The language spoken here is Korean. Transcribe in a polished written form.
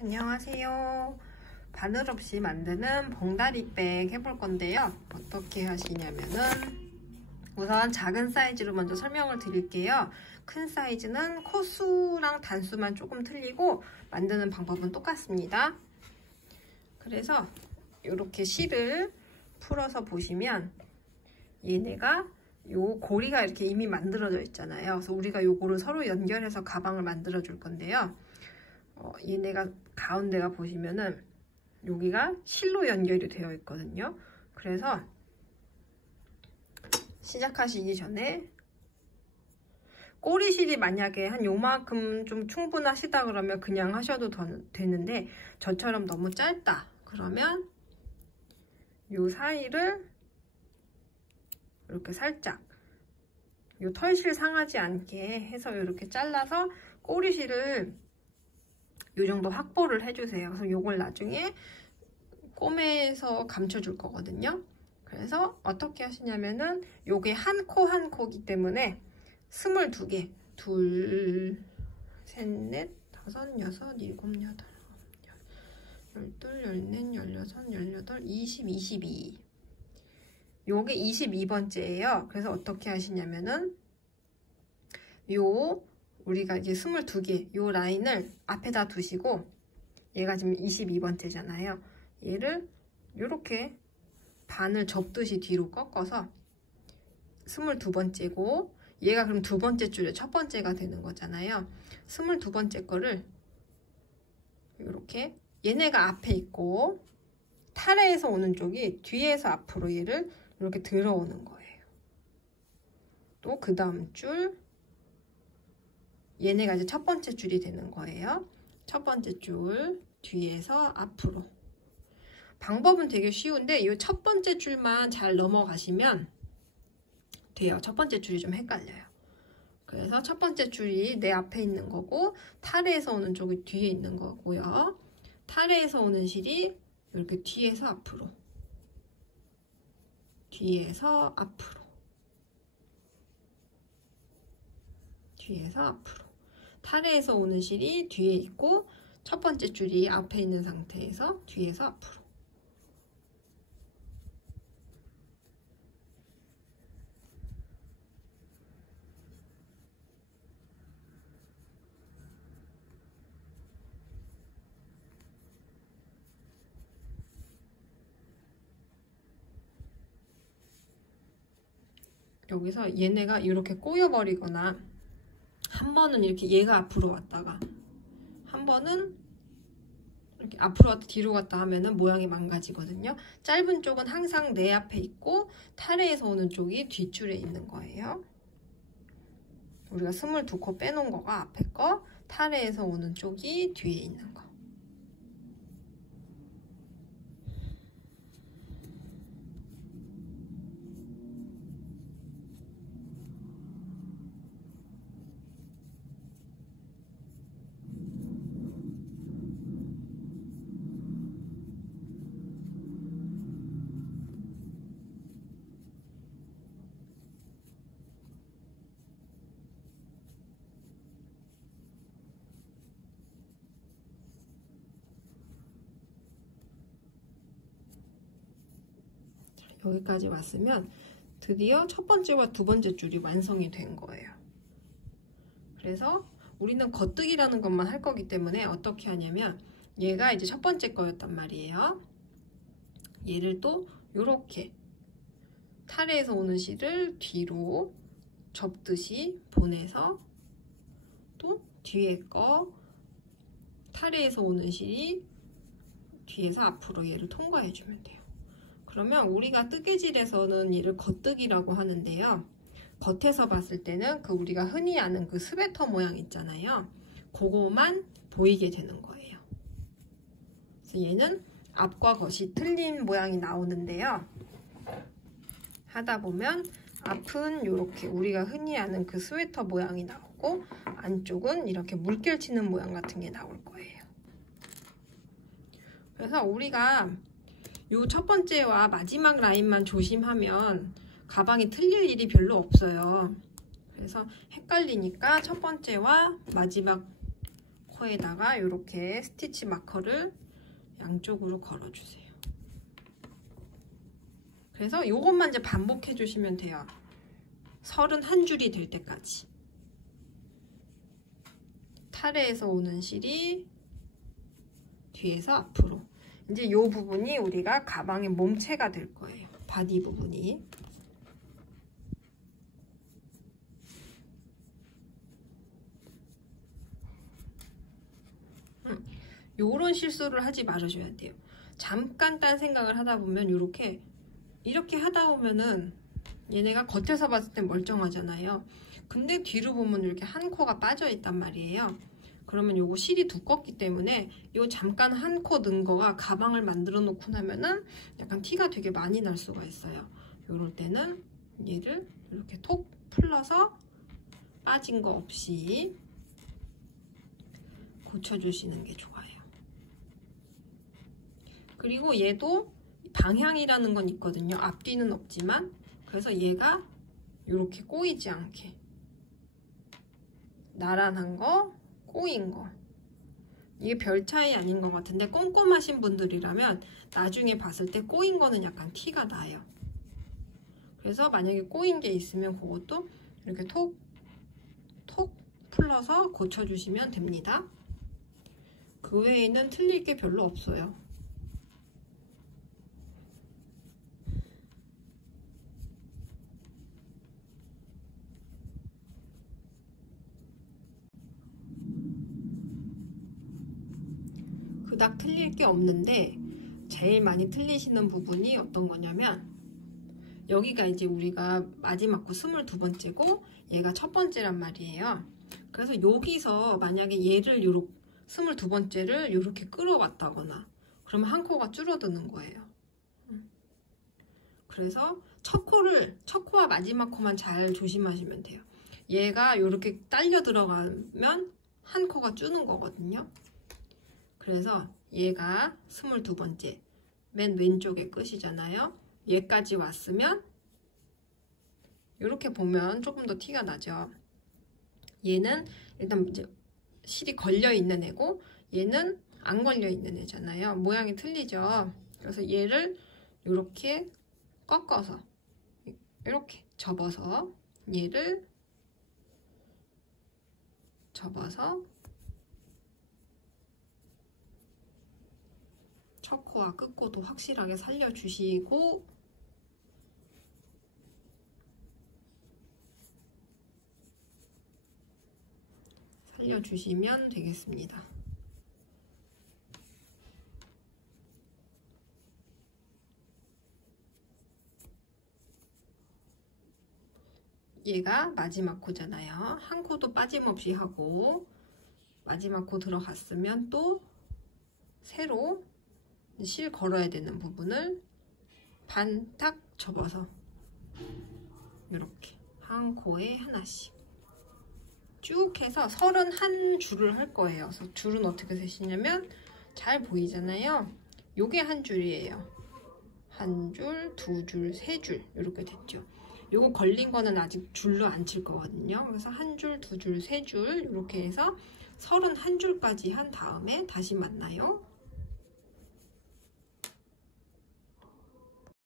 안녕하세요. 바늘 없이 만드는 봉다리백 해볼 건데요. 어떻게 하시냐면은 우선 작은 사이즈로 먼저 설명을 드릴게요. 큰 사이즈는 코수랑 단수만 조금 틀리고 만드는 방법은 똑같습니다. 그래서 이렇게 실을 풀어서 보시면 얘네가 요 고리가 이렇게 이미 만들어져 있잖아요. 그래서 우리가 요거를 서로 연결해서 가방을 만들어 줄 건데요. 얘네가 가운데가 보시면은 여기가 실로 연결이 되어 있거든요. 그래서 시작하시기 전에 꼬리실이 만약에 한 요만큼 좀 충분하시다 그러면 그냥 하셔도 되는데 저처럼 너무 짧다 그러면 요 사이를 이렇게 살짝 요 털실 상하지 않게 해서 이렇게 잘라서 꼬리실을 요 정도 확보를 해주세요. 그래서 요걸 나중에 꼬매서 감춰줄 거거든요. 그래서 어떻게 하시냐면은 요게 한 코 한 코기 때문에 22개 둘, 셋, 넷, 다섯, 여섯, 일곱, 여덟, 열둘, 열넷, 열여섯, 열여덟, 20, 22 요게 22번째예요. 그래서 어떻게 하시냐면은 요 우리가 이제 22개 요 라인을 앞에다 두시고 얘가 지금 22번째잖아요. 얘를 이렇게 반을 접듯이 뒤로 꺾어서 22번째고 얘가 그럼 두 번째 줄에 첫 번째가 되는 거잖아요. 22번째 거를 이렇게 얘네가 앞에 있고 타래에서 오는 쪽이 뒤에서 앞으로 얘를 이렇게 들어오는 거예요. 또 그 다음 줄 얘네가 이제 첫 번째 줄이 되는 거예요. 첫 번째 줄 뒤에서 앞으로. 방법은 되게 쉬운데 이 첫 번째 줄만 잘 넘어가시면 돼요. 첫 번째 줄이 좀 헷갈려요. 그래서 첫 번째 줄이 내 앞에 있는 거고 타래에서 오는 쪽이 뒤에 있는 거고요. 타래에서 오는 실이 이렇게 뒤에서 앞으로. 뒤에서 앞으로. 뒤에서 앞으로. 타래에서 오는 실이 뒤에 있고 첫 번째 줄이 앞에 있는 상태에서 뒤에서 앞으로. 여기서 얘네가 이렇게 꼬여버리거나 한 번은 이렇게 얘가 앞으로 왔다가 한 번은 이렇게 앞으로 왔다 뒤로 갔다 하면은 모양이 망가지거든요. 짧은 쪽은 항상 내 앞에 있고 타래에서 오는 쪽이 뒷줄에 있는 거예요. 우리가 22코 빼놓은 거가 앞에 거, 타래에서 오는 쪽이 뒤에 있는 거. 여기까지 왔으면 드디어 첫 번째와 두 번째 줄이 완성이 된 거예요. 그래서 우리는 겉뜨기라는 것만 할 거기 때문에 어떻게 하냐면 얘가 이제 첫 번째 거였단 말이에요. 얘를 또 이렇게 타래에서 오는 실을 뒤로 접듯이 보내서 또 뒤에 거 타래에서 오는 실이 뒤에서 앞으로 얘를 통과해 주면 돼요. 그러면 우리가 뜨개질에서는 얘를 겉뜨기라고 하는데요. 겉에서 봤을 때는 그 우리가 흔히 아는 그 스웨터 모양 있잖아요. 그거만 보이게 되는 거예요. 그래서 얘는 앞과 겉이 틀린 모양이 나오는데요. 하다 보면 앞은 이렇게 우리가 흔히 아는 그 스웨터 모양이 나오고 안쪽은 이렇게 물결 치는 모양 같은 게 나올 거예요. 그래서 우리가 요 첫 번째와 마지막 라인만 조심하면 가방이 틀릴 일이 별로 없어요. 그래서 헷갈리니까 첫 번째와 마지막 코에다가 이렇게 스티치 마커를 양쪽으로 걸어주세요. 그래서 이것만 이제 반복해 주시면 돼요. 31줄이 될 때까지. 타래에서 오는 실이 뒤에서 앞으로. 이제 이 부분이 우리가 가방의 몸체가 될 거예요. 바디 부분이. 요런 실수를 하지 말아줘야 돼요. 잠깐 딴 생각을 하다 보면 이렇게 하다 보면은 얘네가 겉에서 봤을 땐 멀쩡하잖아요. 근데 뒤로 보면 이렇게 한 코가 빠져 있단 말이에요. 그러면 요거 실이 두껍기 때문에 요 잠깐 한 코 넣은 거가 가방을 만들어 놓고 나면은 약간 티가 되게 많이 날 수가 있어요. 요럴 때는 얘를 이렇게 톡 풀러서 빠진 거 없이 고쳐주시는 게 좋아요. 그리고 얘도 방향이라는 건 있거든요. 앞뒤는 없지만. 그래서 얘가 이렇게 꼬이지 않게. 나란한 거, 꼬인 거. 이게 별 차이 아닌 것 같은데 꼼꼼하신 분들이라면 나중에 봤을 때 꼬인 거는 약간 티가 나요. 그래서 만약에 꼬인 게 있으면 그것도 이렇게 톡 풀러서 고쳐주시면 됩니다. 그 외에는 틀릴 게 별로 없어요. 그닥 틀릴 게 없는데 제일 많이 틀리시는 부분이 어떤 거냐면 여기가 이제 우리가 마지막 코 22번째고 얘가 첫 번째란 말이에요. 그래서 여기서 만약에 얘를 22번째를 이렇게 끌어왔다거나 그러면 한 코가 줄어드는 거예요. 그래서 첫 코와 마지막 코만 잘 조심하시면 돼요. 얘가 이렇게 딸려 들어가면 한 코가 주는 거거든요. 그래서 얘가 22번째 맨 왼쪽에 끝이잖아요. 얘까지 왔으면 이렇게 보면 조금 더 티가 나죠. 얘는 일단 이제 실이 걸려 있는 애고 얘는 안 걸려 있는 애잖아요. 모양이 틀리죠. 그래서 얘를 이렇게 꺾어서 이렇게 접어서 얘를 접어서 첫 코와 끝 코도 확실하게 살려주시고 살려주시면 되겠습니다. 얘가 마지막 코잖아요. 한 코도 빠짐없이 하고 마지막 코 들어갔으면 또 새로 실 걸어야 되는 부분을 반탁 접어서 이렇게 한 코에 하나씩 쭉 해서 31줄을 할 거예요. 그래서 줄은 어떻게 세시냐면 잘 보이잖아요. 요게 한 줄이에요. 한 줄, 두 줄, 세 줄 이렇게 됐죠. 요거 걸린 거는 아직 줄로 안 칠 거거든요. 그래서 한 줄, 두 줄, 세 줄 이렇게 해서 31줄까지 한 다음에 다시 만나요.